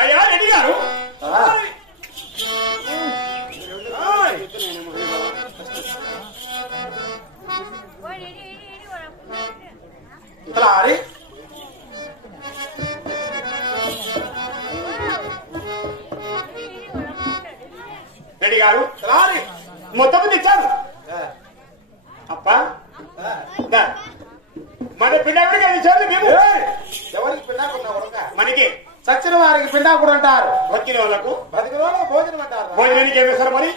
అయ్యా రెడ్డి గారు తలారి రెడ్డి గారు తలారి మొత్తం తెచ్చారు అప్ప మన పిండాకుడికి తెచ్చారు మేము ఎవరికి పిండాకున్నా మనకి చచ్చిన వారికి పిండాకుడు అంటారు వచ్చిన వాళ్ళకు బతికిన వాళ్ళకు భోజనం అంటారు భోజనానికి ఏమేస్తారు మరి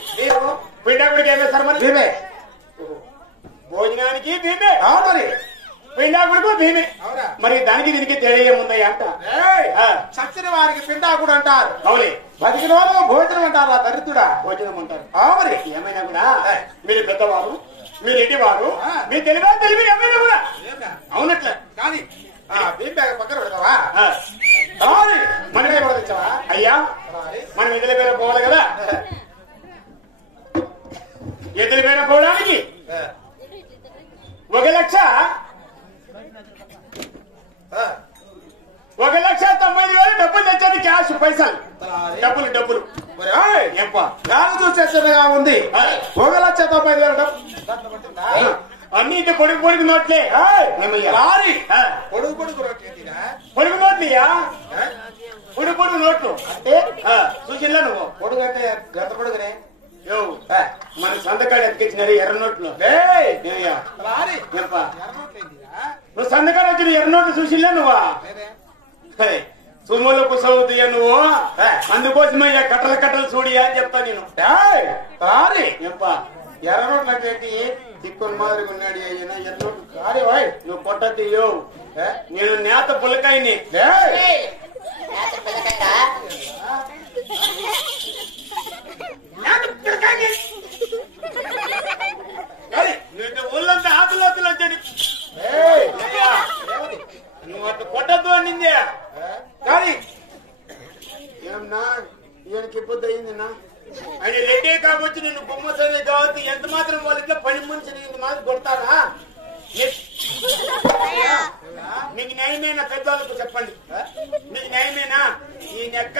పిండాకుడికి ఏమేస్తారు మరి భీమే భోజనానికి భీమే మరి పిండాకుడికి భీమే మరి దానికి దీనికి తేడా ఏముందయ్యా అంట చచ్చిన వారికి పిండాకుడు అంటారు అవునే బతికిన వాళ్ళకు భోజనం అంటారు ఆ దరిద్రుడా భోజనం అంటారు మరి ఏమైనా కూడా మీరు పెద్దవారు మీరు ఎన్నివారు మీ తెలివి ఏమైనా కూడా అవునట్లే కానీ భీమ్ బ్యాగ్ పక్కన పెడతావా మనమే కూడా తెచ్చావా అయ్యా మనం ఎదుల పేర పోవాలి కదా ఎదుల పేర పోవడానికి 1,90,000 డబ్బులు తెచ్చారు క్యాష్ పైసలు డబ్బులు చూసేగా ఉంది 1,90,000 డబ్బు అన్ని ఇంటి పొడుగు నోట్లే పొడుగు నోట్లుయా పొడుగు నోట్లు అంటే చూసిలా నువ్వు పొడుగు అంటే గత పొడుగునే మన సంతకాడు ఎత్తికిచ్చినారు ఎర్ర నోట్లు నువ్వు సంతకాడు వచ్చిన ఎర్ర నోట్లు చూసిలా నువ్వా సుమలో కుసవుతాయా నువ్వు అందుకోసమే కట్టలు చూడియా అని చెప్తా నేను ఎర్ర నోట్లు అంటే తిక్కుని మాదిరిగా ఉన్నాడు ఎర్ర నోట్లు కాడే వాయ్ నువ్వు కొట్టద్దు నేను నేత పుల్లకాయని ఊళ్ళంతా ఆతులోతులు వచ్చాడు నువ్వు అట్లా కొట్టద్దు అనింది కానీ ఏమన్నా ఈయనకి ఇబ్బంది అయిందినా ఆయన రెడ్డి కాబట్టి నేను బొమ్మసరి కావచ్చు ఎంత మాత్రం వాళ్ళ ఇట్లా పని మనిషిని ఇంత మాత్రం కొడతానా మీకు న్యాయమేనా పెద్దవాళ్ళకు చెప్పండి మీకు న్యాయమేనా ఈ నెక్క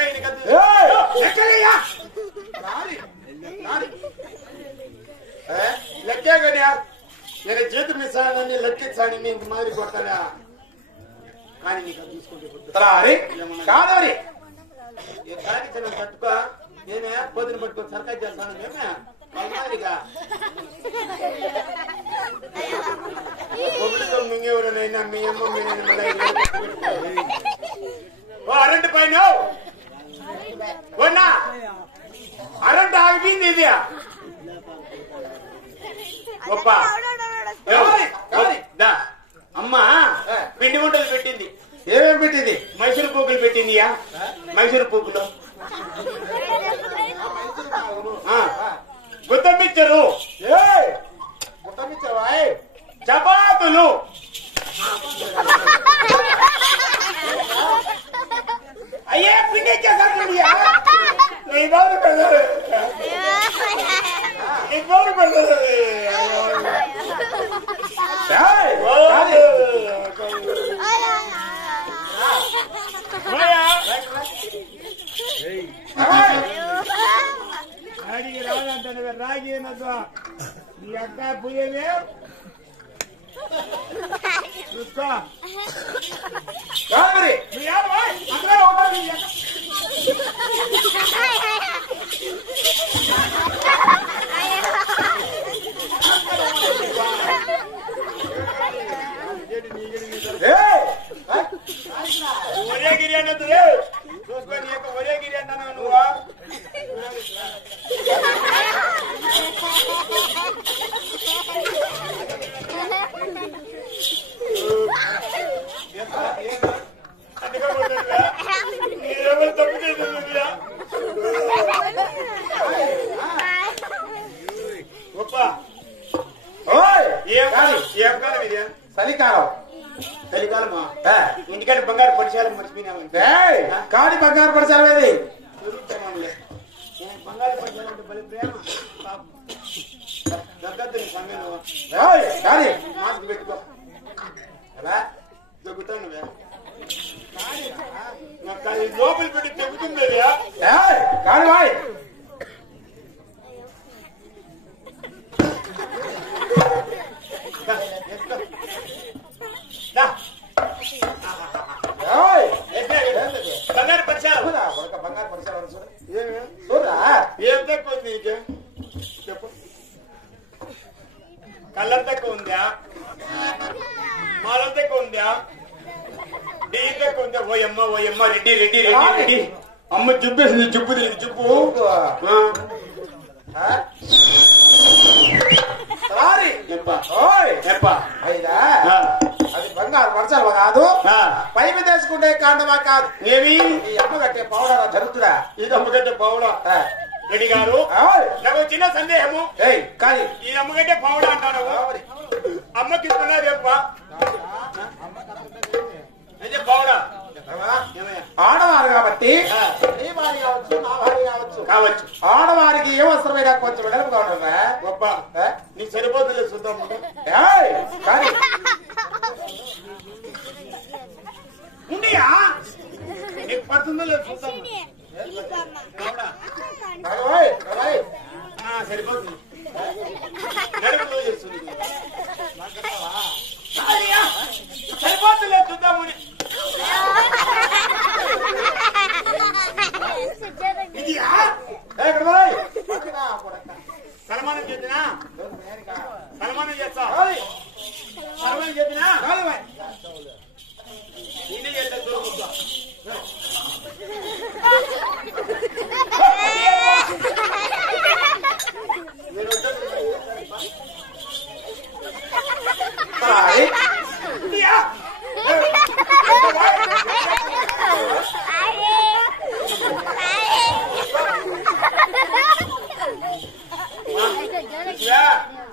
లెక్కే కదా నేను చేతి మిస్సాలని లెక్కించాను మీ ఇంత మాదిరి కొడతానా కానీ నీకు తీసుకుంటే కాదరి కాని తట్టుకో నేనే పొద్దున పట్టుకొని సర్కారు చేస్తాను మేమే మాదిరిగా కొబ్బరితో మింగేవరనైనా మీ అమ్మ అరంటి పైన అరంటి ఆగిపోయింది ఇది గొప్ప అమ్మా పిండి వంటలు పెట్టింది ఏమేమి పెట్టింది మైసూరు పూకులు పెట్టిందియా మైసూరు పూకులు గుత్తమిచ్చరు చపాతులు అయ్యే పిండి ఇచ్చేసారు రాదంటే రాగి ఈ అక్క పోయేవే చూసుకో ఒరే గిరి అన్నది చూసుకో నీ యొక్క ఒరే గిరి అంటాను నువ్వు తప్పు చేస్తుందా గొప్ప ఏం కాలం ఇది చలికాలం చలికాలమా ఇంటికాడ బంగారు పడిశాలం మర్చిపోయినామంటే కాడి బంగారు పడిశాలం ఏది బంగారు పడిశాలంటే బలి ప్రేమ దగ్గర సమయం కానీ మాస్క్ పెట్టుకో ఎలా దొక్కుతాను లోపల పెట్టి చెబుతుంది కాదు బాయ్ బంగారు పరిచయాలు బంగారు పరిచయాలు ఏం తక్కువ ఉంది నీకే చెప్పు కళ్ళం తక్కువ ఉందా మాలం తక్కువ ఉందా డీ తక్కువ ఉందా ఓయమ్మ రెడ్డి రెడ్డి రెడ్డి రెడ్డి అమ్మ చూపేసింది చెప్పు చెప్పు అది బంగారు పరచాలి కాదు పైపు తీసుకుంటే కాండమా కాదు ఏమి ఈ అమ్మ కట్టే పౌడర్ జరుగుతుడా ఇది అమ్మగడ్డ పావుడా రెడ్డి గారు నాకు చిన్న సందేహము కానీ ఈ అమ్మగడ్డ పావుడా అంటారు అమ్మకి ఇస్తున్నారు చెప్ప అయితే పావుడా ఆడవారు కాబట్టి నీ భార్య కావచ్చు నా భార్య కావచ్చు ఆడవారికి ఏం అవసరమైనా కొంచెం వెడల్పుగా ఉండదా గొప్ప నీకు సరిపోతుంది చూద్దాం కానీ ఉండియా నీకు పడుతుందో లేదు చూద్దాం సరిపోతుంది నడుపు చేస్తుంది సరిపోతుంది లేదు చూద్దామని సన్మానం చేసినా సన్మానం చేస్తా సన్మానం చేసినా నేనే చేస్తా దొరుకుతా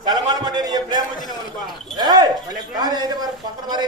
సలమానం అంటే ఏ ప్రేమ వచ్చినావు అనుకో పక్కన మరి